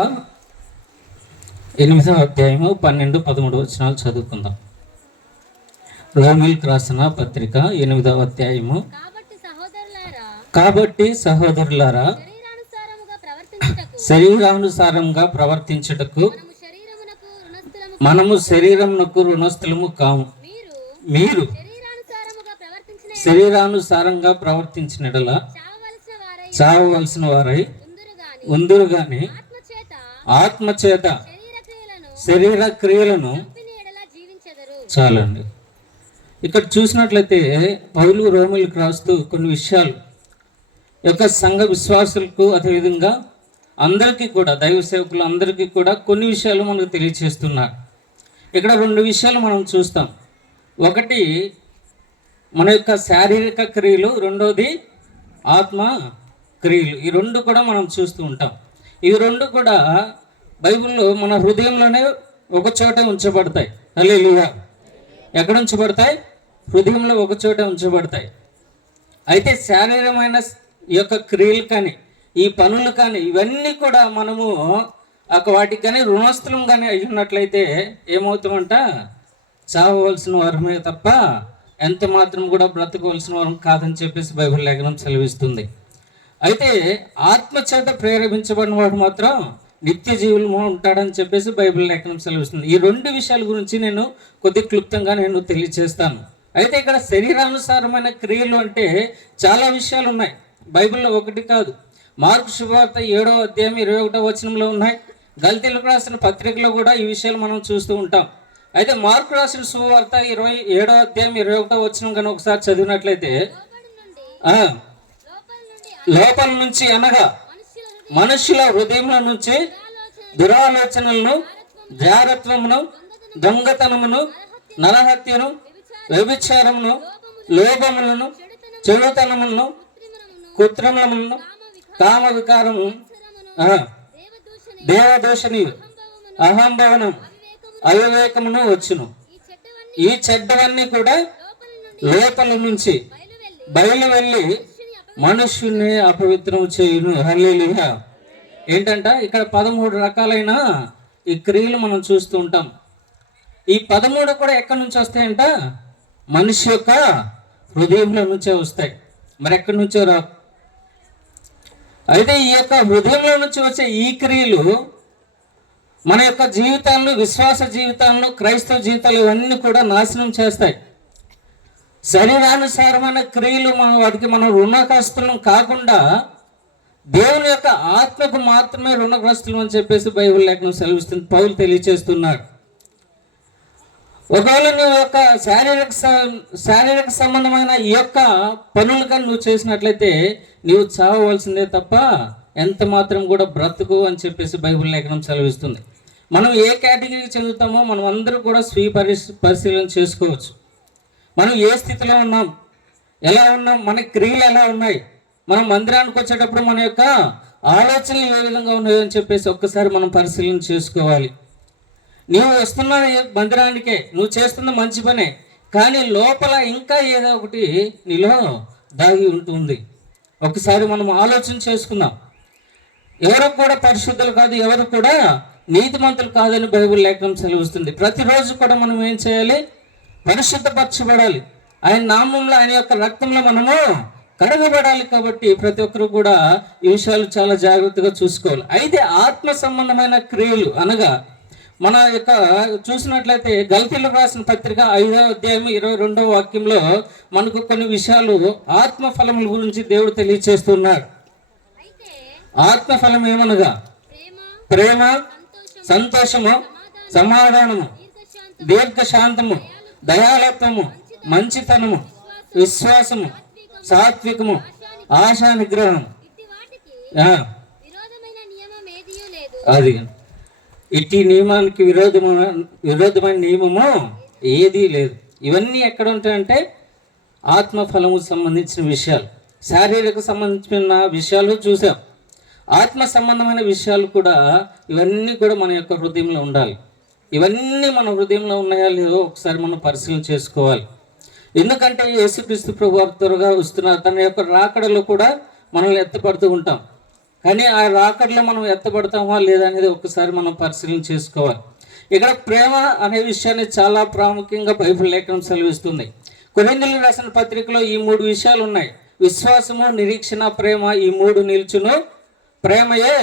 8వ అధ్యాయము 12, 13 వచనాలు చదువుకుందాం. రోమీయులకు రాసిన పత్రిక 8వ అధ్యాయము. కాబట్టి సహోదరులారా, శరీరానుసారంగా ప్రవర్తించుటకు మనము శరీరమునకు రుణస్థులము కాము. మీరు శరీరానుసారంగా ప్రవర్తించినడలా చావవలసిన వారై ఉందురుగాని ఆత్మచేత శరీర క్రియలను చాలండి. ఇక్కడ చూసినట్లయితే పౌలు రోమీయులకు రాస్తూ కొన్ని విషయాలు యొక్క సంఘ విశ్వాసులకు, అదేవిధంగా అందరికీ కూడా, దైవ సేవకులు అందరికీ కూడా కొన్ని విషయాలు మనకు తెలియచేస్తున్నారు. ఇక్కడ 2 విషయాలు మనం చూస్తాం. ఒకటి మన యొక్క శారీరక క్రియలు, రెండోది ఆత్మ క్రియలు. ఈ 2 కూడా మనం చూస్తూ ఉంటాం. ఈ 2 కూడా బైబిల్లో మన హృదయంలోనే ఒక చోట ఉంచబడతాయి. హల్లెలూయా. ఎక్కడ ఉంచబడతాయి? హృదయంలో ఒక చోట ఉంచబడతాయి. అయితే శారీరమైన ఈ యొక్క క్రియలు కానీ, ఈ పనులు కానీ, ఇవన్నీ కూడా మనము వాటికి కానీ రుణస్థలం కానీ అయి ఉన్నట్లయితే ఏమవుతామంట? చావవలసిన వారమే తప్ప ఎంత మాత్రం కూడా బ్రతకవలసిన వారం కాదని చెప్పేసి బైబిల్ లేఖనం సెలవిస్తుంది. అయితే ఆత్మచేత ప్రేరేపించబడిన వాడు మాత్రం నిత్య జీవులు ఉంటాడని చెప్పేసి బైబిల్ లేఖనం సెలవిస్తుంది. ఈ 2 విషయాల గురించి నేను కొద్ది క్లుప్తంగా తెలియచేస్తాను. అయితే ఇక్కడ శరీరానుసారమైన క్రియలు అంటే చాలా విషయాలు ఉన్నాయి బైబిల్లో, ఒకటి కాదు. మార్కు శుభవార్త 7వ అధ్యాయం 21వ వచనంలో ఉన్నాయి. గల్తీలకు రాసిన పత్రికలో కూడా ఈ విషయాలు మనం చూస్తూ ఉంటాం. అయితే మార్కు రాసిన శుభవార్త 27వ అధ్యాయం 21వ వచనం కనుక ఒకసారి చదివినట్లయితే, లోపల నుంచి అనగా మనుషుల హృదయంలో నుంచి దురాలోచనలను, జారత్వమును, దొంగతనమును, నరహత్యను, వ్యభిచారమును, లోభములను, చెడుతనమును, కృత్రిమములను, కామ వికారము, దేవదోషని, అహంభవనం, అవివేకమును వచ్చును. ఈ చెడ్డవన్నీ కూడా లోపల నుంచి బయలు వెళ్ళి మనుష్యుని అపవిత్రం చేయును. హల్లెలూయా. ఏంటంట? ఇక్కడ 13 రకాలైన ఈ క్రియలు మనం చూస్తూ ఉంటాం. ఈ 13 కూడా ఎక్కడి నుంచి వస్తాయంట? మనిషి యొక్క హృదయంలో నుంచే వస్తాయి. మరి ఎక్కడి నుంచో రా. అయితే ఈ యొక్క హృదయంలో నుంచి వచ్చే ఈ క్రియలు మన యొక్క జీవితాలను, విశ్వాస జీవితాలను, క్రైస్తవ జీవితాలు ఇవన్నీ కూడా నాశనం చేస్తాయి. శరీరానుసారమైన క్రియలు వాటికి మనం రుణగ్రస్తులం కాకుండా దేవుని యొక్క ఆత్మకు మాత్రమే రుణగ్రస్తులం అని చెప్పేసి బైబిల్ లేఖనం సెలవిస్తుంది. పౌలు తెలియచేస్తున్నాడు. ఒకవేళ నువ్వు యొక్క శారీరక సంబంధమైన ఈ యొక్క పనులు కానీ నువ్వు చేసినట్లయితే నీవు చావవలసిందే తప్ప ఎంత మాత్రం కూడా బ్రతుకు అని చెప్పేసి బైబిల్ లేఖనం సెలవిస్తుంది. మనం ఏ కేటగిరీకి చెందుతామో మనం అందరూ కూడా స్వీయ పరిశీలన చేసుకోవచ్చు. మనం ఏ స్థితిలో ఉన్నాం, ఎలా ఉన్నాం, మన క్రియలు ఎలా ఉన్నాయి, మనం మందిరానికి వచ్చేటప్పుడు మన యొక్క ఆలోచనలు ఏ విధంగా ఉన్నాయో అని చెప్పేసి ఒక్కసారి మనం పరిశీలన చేసుకోవాలి. నువ్వు వస్తున్న మందిరానికే, నువ్వు చేస్తున్న మంచి పనే, కానీ లోపల ఇంకా ఏదో ఒకటి నీలో దాగి ఉంటుంది. ఒకసారి మనం ఆలోచన చేసుకుందాం. ఎవరు కూడా పరిశుద్ధులు కాదు, ఎవరు కూడా నీతిమంతులు కాదని బైబిల్ లేఖనం సెలవిస్తుంది. ప్రతిరోజు కూడా మనం ఏం చేయాలి? పరిశుద్ధపరచబడాలి. ఆయన నామంలో, ఆయన యొక్క రక్తంలో మనము కడగబడాలి. కాబట్టి ప్రతి ఒక్కరు కూడా ఈ విషయాలు చాలా జాగ్రత్తగా చూసుకోవాలి. అయితే ఆత్మ సంబంధమైన క్రియలు అనగా మన యొక్క చూసినట్లయితే గల్తీలకు రాసిన పత్రిక 5వ అధ్యాయం 22వ వాక్యంలో మనకు కొన్ని విషయాలు ఆత్మ ఫలముల గురించి దేవుడు తెలియచేస్తున్నాడు. ఆత్మ ఫలం ఏమనగా ప్రేమ, సంతోషము, సమాధానము, దీర్ఘశాంతము, దయాళత్వము, మంచితనము, విశ్వాసము, సాత్వికము, ఆశా నిగ్రహం. అది ఇట్టి నియమానికి విరోధమైన నియమము ఏదీ లేదు. ఇవన్నీ ఎక్కడ ఉంటాయంటే ఆత్మఫలము సంబంధించిన విషయాలు. శారీరక సంబంధించిన విషయాలు చూసాం. ఆత్మ సంబంధమైన విషయాలు కూడా ఇవన్నీ కూడా మన యొక్క హృదయంలో ఉండాలి. ఇవన్నీ మన హృదయంలో ఉన్నాయా లేదో ఒకసారి మనం పరిశీలన చేసుకోవాలి. ఎందుకంటే యేసుక్రీస్తు ప్రభువు త్వరగా వస్తున్నారు. తన యొక్క రాకడలో కూడా మనల్ని ఎత్తపడుతూ ఉంటాం. కానీ ఆ రాకడలో మనం ఎత్తబడతామా లేదా అనేది ఒకసారి మనం పరిశీలన చేసుకోవాలి. ఇక్కడ ప్రేమ అనే విషయాన్ని చాలా ప్రాముఖ్యంగా బైబిల్ లేఖనం సెలవిస్తుంది. కొరింథీయులకు రాసిన పత్రికలో ఈ 3 విషయాలు ఉన్నాయి. విశ్వాసము, నిరీక్షణ, ప్రేమ, ఈ 3 నిల్చును, ప్రేమయే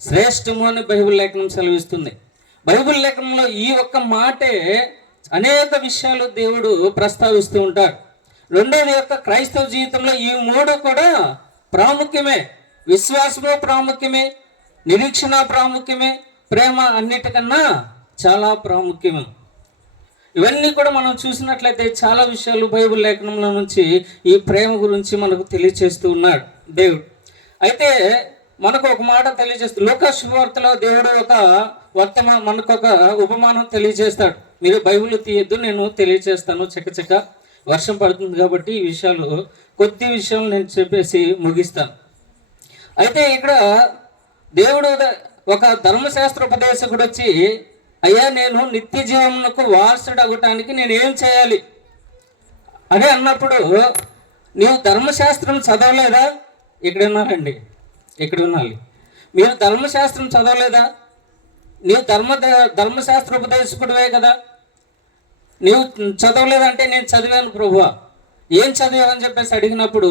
శ్రేష్టము అని బైబిల్ లేఖనం సెలవిస్తుంది. బైబిల్ లేఖనంలో ఈ ఒక్క మాటే అనేక విషయాలు దేవుడు ప్రస్తావిస్తూ ఉంటాడు. రెండోది యొక్క క్రైస్తవ జీవితంలో ఈ 3 కూడా ప్రాముఖ్యమే. విశ్వాసము ప్రాముఖ్యమే, నిరీక్షణ ప్రాముఖ్యమే, ప్రేమ అన్నిటికన్నా చాలా ప్రాముఖ్యమే. ఇవన్నీ కూడా మనం చూసినట్లయితే చాలా విషయాలు బైబిల్ లేఖనంలో నుంచి ఈ ప్రేమ గురించి మనకు తెలియచేస్తూ ఉన్నాడు దేవుడు. అయితే మనకు ఒక మాట తెలియజేస్తూ లూకా శుభవార్తలో దేవుడు మనకు ఒక ఉపమానం తెలియజేస్తాడు. మీరు బైబిల్ తీయద్దు, నేను తెలియజేస్తాను. చకచక వర్షం పడుతుంది కాబట్టి ఈ విషయాలు కొద్ది విషయాలు నేను చెప్పేసి ముగిస్తాను. అయితే ఇక్కడ దేవుడు ఒక ధర్మశాస్త్ర ఉపదేశకుడు వచ్చి, అయ్యా నేను నిత్య జీవమునకు వారసుడు అవ్వటానికి నేను ఏం చేయాలి అని అన్నప్పుడు, నీవు ధర్మశాస్త్రం చదవలేదా? ఇక్కడ ఉన్నారండి, ఇక్కడ ఉండాలి. మీరు ధర్మశాస్త్రం చదవలేదా? నీవు ధర్మశాస్త్ర ఉపదేశకుడివే కదా, నీవు చదవలేదంటే నేను చదివాను ప్రభువా, ఏం చదివావని చెప్పేసి అడిగినప్పుడు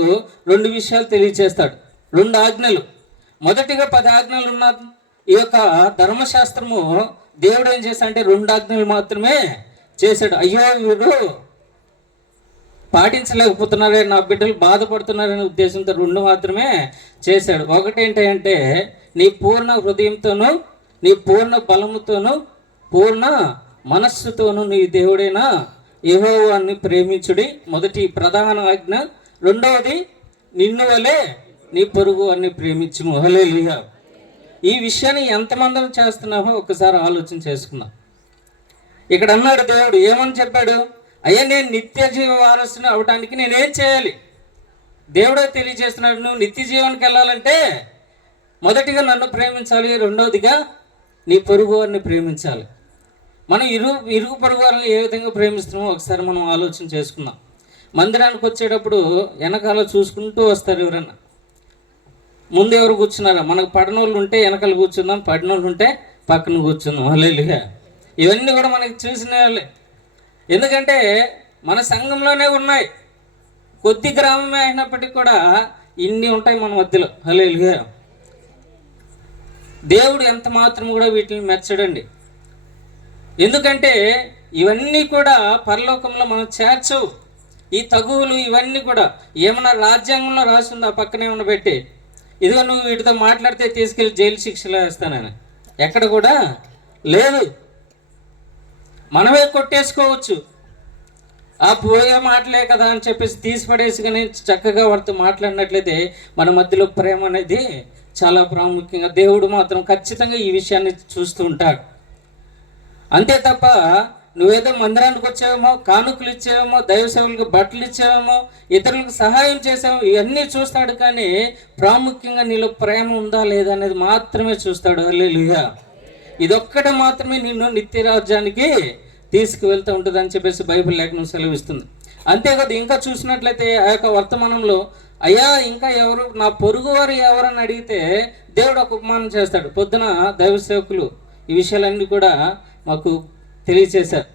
2 విషయాలు తెలియచేస్తాడు. 2 ఆజ్ఞలు. మొదటిగా 10 ఆజ్ఞలు ఉన్న ఈ యొక్క ధర్మశాస్త్రము దేవుడు ఏం చేశాడంటే 2 ఆజ్ఞలు మాత్రమే చేశాడు. అయ్యో వీడు పాటించలేకపోతున్నారే, నా బిడ్డలు బాధపడుతున్నారనే ఉద్దేశంతో 2 మాత్రమే చేశాడు. ఒకటేంటంటే నీ పూర్ణ హృదయంతోనూ, నీ పూర్ణ బలముతోనూ, పూర్ణ మనస్సుతోనూ నీ దేవుడైన యెహోవాను ప్రేమించుడి, మొదటి ప్రధాన ఆజ్ఞ. రెండవది నిన్ను వలె నీ పొరుగు అని ప్రేమించుము. హల్లెలూయా. ఈ విషయాన్ని ఎంతమంది చేస్తున్నామో ఒకసారి ఆలోచన చేసుకుందాం. ఇక్కడ అన్నాడు దేవుడు, ఏమని చెప్పాడు? అయ్యా నేను నిత్య జీవ వారసుని అవడానికి నేనేం చేయాలి? దేవుడే తెలియజేస్తున్నాడు, నువ్వు నిత్య జీవానికి వెళ్ళాలంటే మొదటిగా నన్ను ప్రేమించాలి, రెండవదిగా నీ పొరుగు వారిని ప్రేమించాలి. మనం ఇరుగు పొరుగు వారిని ఏ విధంగా ప్రేమిస్తున్నామో ఒకసారి మనం ఆలోచన చేసుకుందాం. మందిరానికి వచ్చేటప్పుడు వెనకాల చూసుకుంటూ వస్తారు. ఎవరన్నా ముందు ఎవరు కూర్చున్నారా? మనకు పడినోళ్ళు ఉంటే వెనకాల కూర్చుందాం, పడినోళ్ళు ఉంటే పక్కన కూర్చుందాం. హల్లెలూయా. ఇవన్నీ కూడా మనకి చూసిన వాళ్ళే. ఎందుకంటే మన సంఘంలోనే ఉన్నాయి. కొద్ది గ్రామమే అయినప్పటికీ కూడా ఇన్ని ఉంటాయి మన మధ్యలో. హల్లెలూయా. దేవుడు ఎంత మాత్రం కూడా వీటిని మెచ్చడండి. ఎందుకంటే ఇవన్నీ కూడా పరలోకంలో మనం చేర్చవు. ఈ తగువులు ఇవన్నీ కూడా ఏమన్నా రాజ్యాంగంలో రాసిందా పక్కనే ఉన్న పెట్టి, ఇదిగో నువ్వు వీటితో మాట్లాడితే తీసుకెళ్ళి జైలు శిక్షలో వేస్తానని ఎక్కడ కూడా లేదు. మనమే కొట్టేసుకోవచ్చు. ఆ పోయే మాటలే కదా అని చెప్పేసి తీసి పడేసి, కానీ చక్కగా వాడితో మాట్లాడినట్లయితే మన మధ్యలో ప్రేమ అనేది చాలా ప్రాముఖ్యంగా దేవుడు మాత్రం ఖచ్చితంగా ఈ విషయాన్ని చూస్తూ ఉంటాడు. అంతే తప్ప నువ్వేదో మందిరానికి వచ్చావేమో, కానుకలు ఇచ్చావేమో, దైవ సేవలకు బట్టలు ఇచ్చావేమో, ఇతరులకు సహాయం చేసామో, ఇవన్నీ చూస్తాడు. కానీ ప్రాముఖ్యంగా నీలో ప్రేమ ఉందా లేదా అనేది మాత్రమే చూస్తాడు. హల్లెలూయా. ఇదొక్కటే మాత్రమే నిన్ను నిత్య రాజ్యానికి తీసుకువెళ్తూ ఉంటుంది అని చెప్పేసి బైబిల్ లేఖనం సెలవిస్తుంది. అంతేకాదు ఇంకా చూసినట్లయితే ఆ యొక్క వర్తమానంలో, అయ్యా ఇంకా ఎవరు నా పొరుగు వారు ఎవరని అడిగితే దేవుడు ఒక ఉపమానం చేస్తాడు. పొద్దున దైవ సేవకులు ఈ విషయాలన్నీ కూడా మాకు తెలియచేశారు.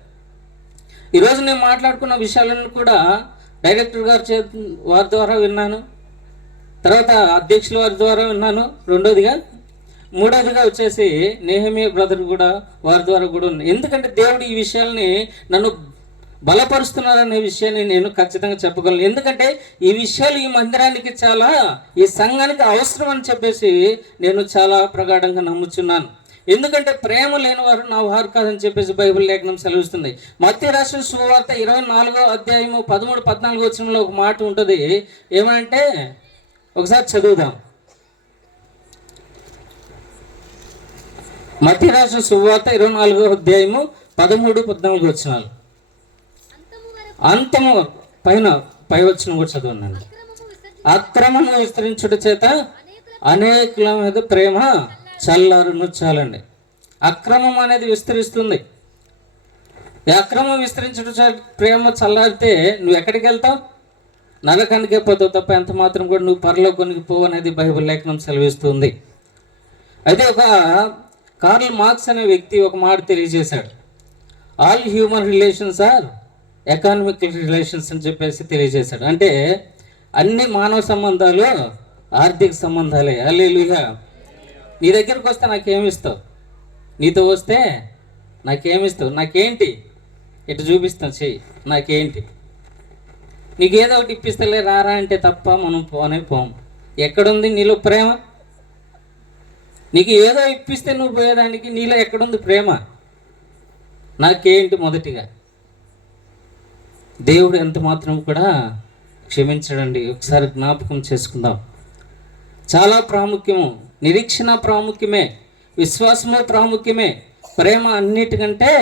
ఈరోజు నేను మాట్లాడుకున్న విషయాలన్నీ కూడా డైరెక్టర్ గారు వారి ద్వారా విన్నాను, తర్వాత అధ్యక్షుల వారి ద్వారా విన్నాను, మూడోదిగా వచ్చేసి నెహెమియా బ్రదర్ కూడా వారి ద్వారా కూడా ఉన్నాయి. ఎందుకంటే దేవుడు ఈ విషయాల్ని నన్ను బలపరుస్తున్నారనే విషయాన్ని నేను ఖచ్చితంగా చెప్పగలను. ఎందుకంటే ఈ విషయాలు ఈ మందిరానికి చాలా, ఈ సంఘానికి అవసరం అని చెప్పేసి నేను చాలా ప్రగాఢంగా నమ్ముచున్నాను. ఎందుకంటే ప్రేమ లేని వారు నా వారు కాదని చెప్పేసి బైబిల్ లేఖనం సెలవిస్తుంది. మత్తయి రాసిన సువార్త 24వ అధ్యాయము 13-14 వచనంలో ఒక మాట ఉంటుంది. ఏమంటే ఒకసారి చదువుదాం. మత్తయి రాసిన సువార్త 24వ అధ్యాయము 13-14 వచనాలు. అంతము పై వచనం కూడా చదవండి. అక్రమము విస్తరించుట చేత అనేకుల మీద ప్రేమ చల్లారును. చాలండి. అక్రమం అనేది విస్తరిస్తుంది. ఈ అక్రమం విస్తరించుట ప్రేమ చల్లారితే నువ్వు ఎక్కడికి వెళ్తావు? నరకానికే పోతావు తప్ప ఎంత మాత్రం కూడా నువ్వు పరలోకానికి పోవు అనేది బైబిల్ లేఖనం సెలవిస్తుంది. అయితే ఒక కార్ల్ మార్క్స్ అనే వ్యక్తి ఒక మాట తెలియజేశాడు. All human relations are economic relations అని చెప్పేసి తెలియజేశాడు. అంటే అన్ని మానవ సంబంధాలు ఆర్థిక సంబంధాలే. హల్లెలూయా. నీ దగ్గరకు వస్తే నాకేమిస్తావు, నీతో వస్తే నాకేమిస్తావు, నాకేంటి ఇటు చూపిస్తాను చెయ్యి, నాకేంటి, నీకు ఏదో ఒకటి ఇప్పిస్తలే రారా అంటే తప్ప మనం పోనే పోం. ఎక్కడుంది నీలో ప్రేమ? నీకు ఏదో ఇప్పిస్తే నువ్వు పోయేదానికి నీలో ఎక్కడుంది ప్రేమ? నాకేంటి? మొదటిగా దేవుడు ఎంత మాత్రం కూడా క్షమించడండి. ఒకసారి జ్ఞాపకం చేసుకుందాం. చాలా ప్రాముఖ్యము. నిరీక్షణ ప్రాముఖ్యమే, విశ్వాసము ప్రాముఖ్యమే, ప్రేమ అన్నిటికంటే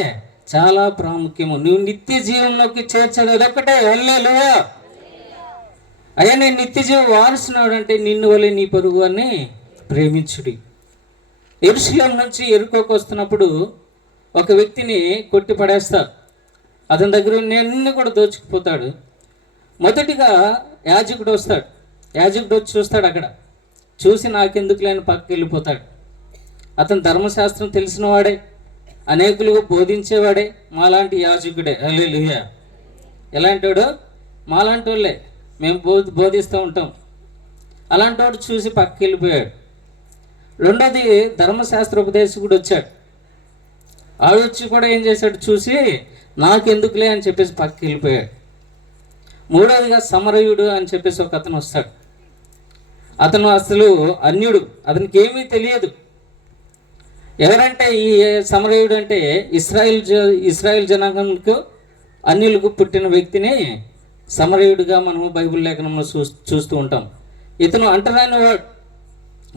చాలా ప్రాముఖ్యము. నువ్వు నిత్య జీవంలోకి చేర్చదు అదొక్కటే. హల్లెలూయా. అయ్యా నేను నిత్య జీవం వారసున్నాడు అంటే నిన్ను వలె నీ పొరుగు అని ప్రేమించుడి. యెరూషలేం నుంచి యెరికోకు వస్తున్నప్పుడు ఒక వ్యక్తిని కొట్టి పడేస్తారు. అతని దగ్గర అన్ని కూడా దోచుకుపోతాడు. మొదటిగా యాజకుడు వస్తాడు. యాజకుడు వచ్చి చూస్తాడు. అక్కడ చూసి నాకెందుకు లేని పక్కకి వెళ్ళిపోతాడు. అతను ధర్మశాస్త్రం తెలిసిన వాడే, అనేకులుగా బోధించేవాడే, మాలాంటి యాజకుడే. హల్లెలూయా. ఎలాంటి వాడు? మాలాంటి వాళ్ళే, మేము బోధిస్తూ ఉంటాం. అలాంటి వాడు చూసి పక్కకి వెళ్ళిపోయాడు. రెండోది ధర్మశాస్త్ర ఉపదేశకుడు వచ్చాడు. ఆవిడ వచ్చి కూడా ఏం చేశాడు? చూసి నాకెందుకులే అని చెప్పేసి పక్కకి వెళ్ళిపోయాడు. మూడవదిగా సమరయుడు అని చెప్పేసి ఒక అతను వస్తాడు. అతను అసలు అన్యుడు, అతనికి ఏమీ తెలియదు. ఎవరంటే ఈ సమరయుడు అంటే ఇస్రాయేల్ జనాంగంకు అన్యులకు పుట్టిన వ్యక్తిని సమరయుడిగా మనము బైబిల్ లేఖనంలో చూస్తూ ఉంటాం. ఇతను అంటరాని వాడు.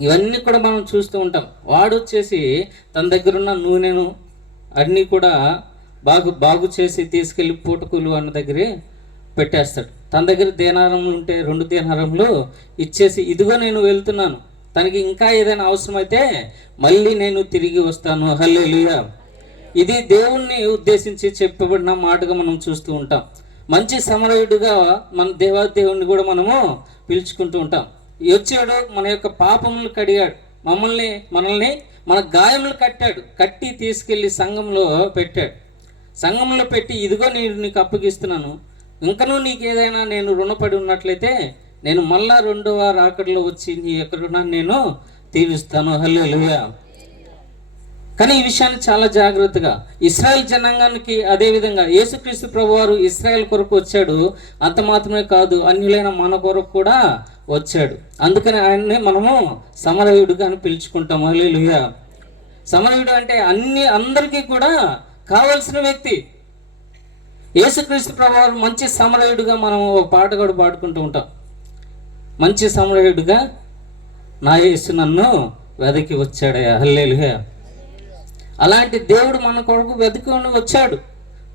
ఇవన్నీ కూడా మనం చూస్తూ ఉంటాం. వాడు వచ్చేసి తన దగ్గర ఉన్న నూనెను అన్నీ కూడా బాగు చేసి తీసుకెళ్ళి పూటకూలు అన్న దగ్గరే పెట్టేస్తాడు. తన దగ్గర దేనారములు ఉంటే 2 దేనారములు ఇచ్చేసి ఇదిగో నేను వెళ్తున్నాను, తనకి ఇంకా ఏదైనా అవసరమైతే మళ్ళీ నేను తిరిగి వస్తాను. హల్లెలూయా. ఇది దేవుణ్ణి ఉద్దేశించి చెప్పబడిన మాటగా మనం చూస్తూ ఉంటాం. మంచి సమరయుడుగా మన దేవుణ్ణి కూడా మనము పిలుచుకుంటూ ఉంటాం. వచ్చాడు, మన యొక్క పాపములు కడిగాడు, మనల్ని మన గాయములు కట్టి తీసుకెళ్ళి సంఘంలో పెట్టాడు. సంఘంలో పెట్టి ఇదిగో నేను నీకు అప్పగిస్తున్నాను, ఇంకనూ నీకు ఏదైనా నేను రుణపడి ఉన్నట్లయితే నేను మళ్ళా 2వ రాకడలో వచ్చి నీ యొక్క రుణాన్ని నేను తీరుస్తాను. హల్లెలూయా. కానీ ఈ విషయాన్ని చాలా జాగ్రత్తగా ఇశ్రాయేల్ జనాంగానికి, అదేవిధంగా యేసుక్రీస్తు ప్రభువారు ఇశ్రాయేల్ కొరకు వచ్చాడు. అంత మాత్రమే కాదు, అన్యులైన మన కొరకు కూడా వచ్చాడు. అందుకని ఆయన్ని మనము సమరయుడుగా అని పిలుచుకుంటాం. హల్లెలూయా. సమరయుడు అంటే అందరికీ కూడా కావలసిన వ్యక్తి. యేసుక్రీస్తు ప్రభువారు మంచి సమరయుడుగా మనం ఒక పాట కూడా పాడుకుంటూ ఉంటాం. మంచి సమరయుడుగా నా యేసు నన్ను వెదకి వచ్చాడయ్యా. హల్లెలూయా. అలాంటి దేవుడు మన కొరకు వెతుకుని వచ్చాడు.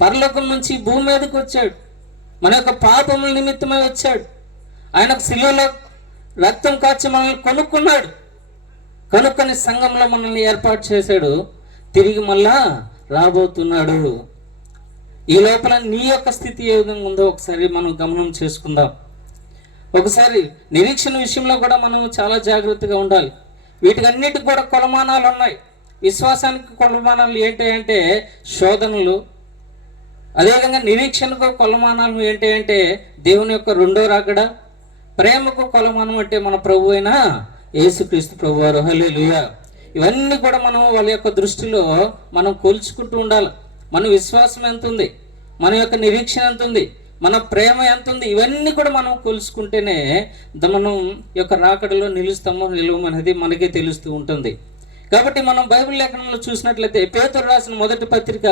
పరలోకం నుంచి భూమి మీదకి వచ్చాడు. మన యొక్క పాపముల నిమిత్తమై వచ్చాడు. ఆయనకు శిలువలో రక్తం కాచి మనల్ని కొనుక్కొని సంఘంలో మనల్ని ఏర్పాటు చేశాడు. తిరిగి మళ్ళా రాబోతున్నాడు. ఈ లోపల నీ యొక్క స్థితి ఏ విధంగా ఉందో ఒకసారి మనం గమనం చేసుకుందాం. ఒకసారి నిరీక్షణ విషయంలో కూడా మనం చాలా జాగ్రత్తగా ఉండాలి. వీటికన్నిటికి కూడా కొలమానాలు ఉన్నాయి. విశ్వాసానికి కొలమానాలు ఏంటి అంటే శోధనలు. అదేవిధంగా నిరీక్షణకు కొలమానాలు ఏంటి అంటే దేవుని యొక్క 2వ రాకడ. ప్రేమకు కొలమానం అంటే మన ప్రభు అయిన యేసుక్రీస్తు ప్రభువారు. హల్లెలూయా. ఇవన్నీ కూడా మనం వాళ్ళ యొక్క దృష్టిలో మనం కొలుచుకుంటూ ఉండాలి. మన విశ్వాసం ఎంత ఉంది, మన యొక్క నిరీక్షణ ఎంత ఉంది, మన ప్రేమ ఎంత ఉంది, ఇవన్నీ కూడా మనం కొలుసుకుంటేనే మనం యొక్క రాకడలో నిలువమనేది మనకే తెలుస్తూ ఉంటుంది. కాబట్టి మనం బైబిల్ లేఖనంలో చూసినట్లయితే పేతురు రాసిన మొదటి పత్రిక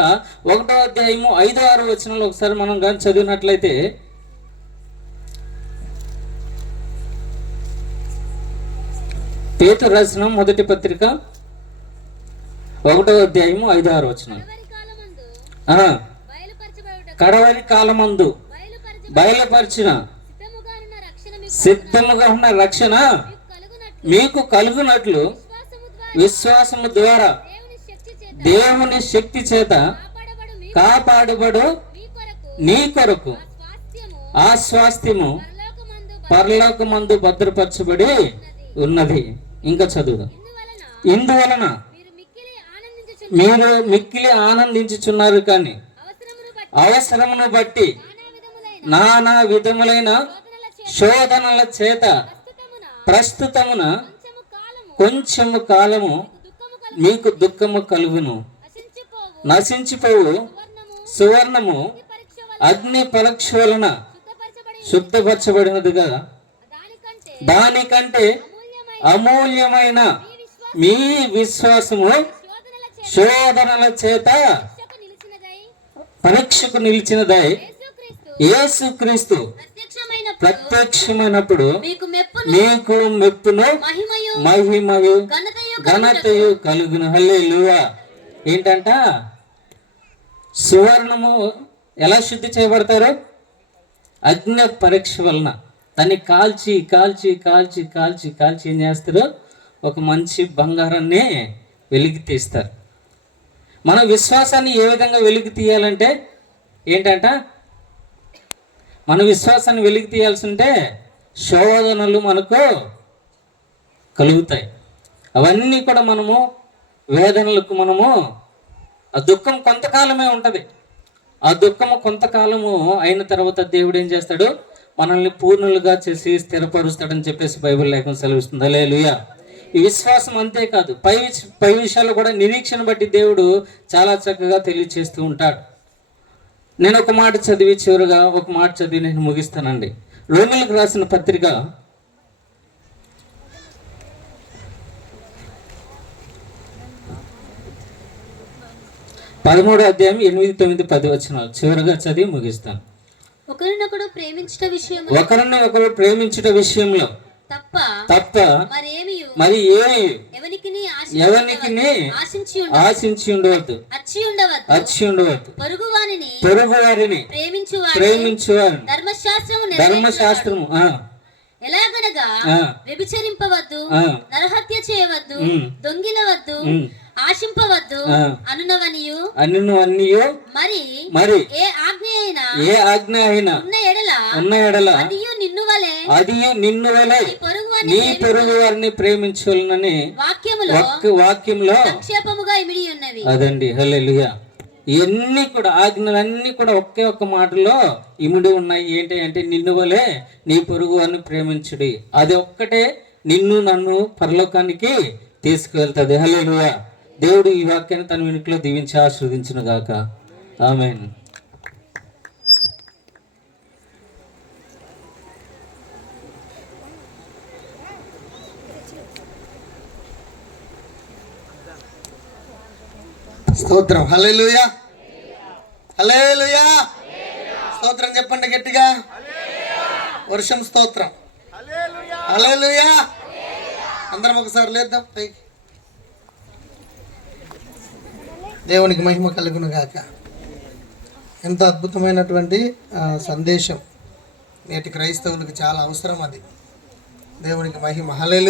1వ అధ్యాయము 5-6 వచనాలు ఒకసారి మనం కానీ చదివినట్లయితే, పేతురు రాసిన మొదటి పత్రిక 1వ అధ్యాయము 5-6 వచనాలు. కడవరి కాలమందు బయలుపరిచిన సిద్ధముగా ఉన్న రక్షణ మీకు కలుగునట్లు విశ్వాసము ద్వారా దేవుని శక్తి చేత కాపాడబడు నీ కొరకు ఆ స్వాస్థ్యము పరలోకమందు భద్రపరచబడి ఉన్నది. ఇంకా చదువు. ఇందువలన మీరు మిక్కిలి ఆనందించుచున్నారు, కానీ అవసరమును బట్టి నానా విధములైన శోధనల చేత ప్రస్తుతమున కొంచెము కాలము మీకు దుఃఖము కలుగును. నశించిపోవు సువర్ణము అగ్ని పరీక్ష వలన శుద్ధపరచబడినదిగా దానికంటే అమూల్యమైన మీ విశ్వాసము శోధనల చేత పరీక్షకు నిలిచినదై యేసుక్రీస్తు ప్రత్యక్షమైనప్పుడు మీకు మెప్పును మహిమయు ఘనతయు కలుగును. హల్లెలూయా. ఏంటంట? సువర్ణము ఎలా శుద్ధి చేయబడతారు? అగ్ని పరీక్ష వలన. దాన్ని కాల్చి కాల్చి కాల్చి కాల్చి కాల్చి ఏం చేస్తారు? ఒక మంచి బంగారాన్ని వెలికి తీస్తారు. మన విశ్వాసాన్ని ఏ విధంగా వెలికి తీయాలంటే ఏంటంట? మన విశ్వాసాన్ని వెలికి తీయాల్సి ఉంటే శోధనలు మనకు కలుగుతాయి. అవన్నీ కూడా మనము వేదనలకు ఆ దుఃఖం కొంతకాలమే ఉంటుంది. ఆ దుఃఖము కొంతకాలము అయిన తర్వాత దేవుడు ఏం చేస్తాడు? మనల్ని పూర్ణులుగా చేసి స్థిరపరుస్తాడని చెప్పేసి బైబిల్ లేఖనం సెలవిస్తుంది. హల్లెలూయా. ఈ విశ్వాసం అంతేకాదు, పై విషయాలు కూడా నిరీక్షణ బట్టి దేవుడు చాలా చక్కగా తెలియచేస్తూ ఉంటాడు. నేను ఒక మాట చదివి చివరిగా ఒక మాట చదివి నేను ముగిస్తానండి. రోమీయులకు రాసిన పత్రిక 13వ అధ్యాయం 8, 9, 10 వచనాలు చివరిగా చదివి ముగిస్తాను. ఒకరినొకరు ప్రేమించుట విషయంలో తప్ప మరి ఎవరికిని ఆశించి ఉండవద్దు, అచ్చి ఉండవద్దు. పొరుగువారిని ప్రేమించువారిని ధర్మశాస్త్రము ఎలాగనగా వ్యభిచరింపవద్దు, నరహత్య చేయవద్దు, దొంగిలవద్దు, ఆశింపవద్దు అనునవనియు మరి ఏ ఆజ్ఞ అయినా ఉన్న ఎడల అదియు నిన్ను వలె నీ పొరుగు వారిని ప్రేమించాలని వాక్యంలో సంక్షేపముగా ఇమిడి ఉన్నవి. అదండి. హల్లెలూయా. ఇవన్నీ కూడా ఆజ్ఞలన్నీ కూడా ఒకే ఒక్క మాటలో ఇమిడి ఉన్నాయి. ఏంటి అంటే నిన్ను వలె నీ పొరుగు వారిని ప్రేమించుడి. అది ఒక్కటే నిన్ను నన్ను పరలోకానికి తీసుకువెళ్తుంది. హల్లెలూయా. దేవుడు ఈ వాక్యాన్ని తన వెనుకలో దీవించి ఆశీర్వదించును గాక. ఆమేన్. స్తోత్రం. హల్లెలూయా, హల్లెలూయా. స్తోత్రం చెప్పండి గట్టిగా. వర్షం స్తోత్రం. హల్లెలూయా. అందరం ఒకసారి లేద్దాం పైకి. దేవునికి మహిమ కలుగును గాక. ఎంత అద్భుతమైనటువంటి సందేశం. నేటి క్రైస్తవులకు చాలా అవసరం అది. దేవునికి మహిమ. హల్లెలూయా.